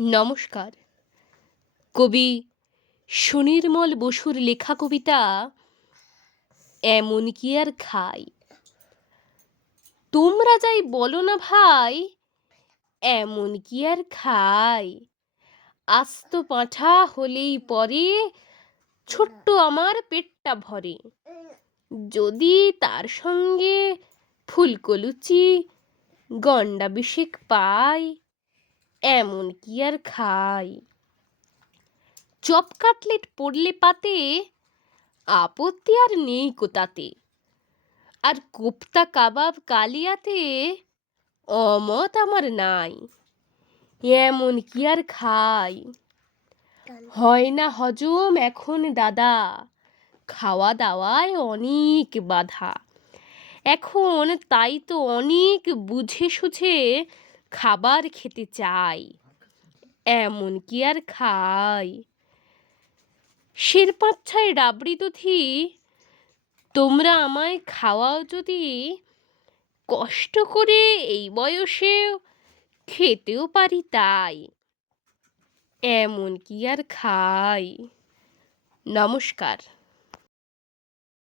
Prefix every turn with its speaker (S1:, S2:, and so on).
S1: নমস্কার। কবি সুনির্মল বসুর লেখা কবিতা এমন কি আর খাই? তোমরা যাই বলো না ভাই, এমন কি আর খাই? আস্ত পাঁঠা হলেই পরে ছোট্ট আমার পেটটা ভরে। যদি তার সঙ্গে ফুলকলুচি গন্ডা বিশেক পাই এমন কি আর খাই? চপ কাটলেট পড়লে পাতে, আপত্তি আর নেই কোতাতে। আর কোপ্তা কাবাব কালিয়াতে অমত আমার নাই। এমন কি আর খাই? হয় না হজম এখন দাদা। খাওয়া দাওয়ায় অনেক বাধা। এখন তাই তো অনেক বুঝে সুঝে খাবার খেতে চাই। এমন কি আর খাই? শেরপাচ্ছায় রাবড়ি দুধি, তোমরা আমায় খাওয়াও যদি কষ্ট করে এই বয়সে খেতেও পারি তাই। এমন কি আর খাই? নমস্কার।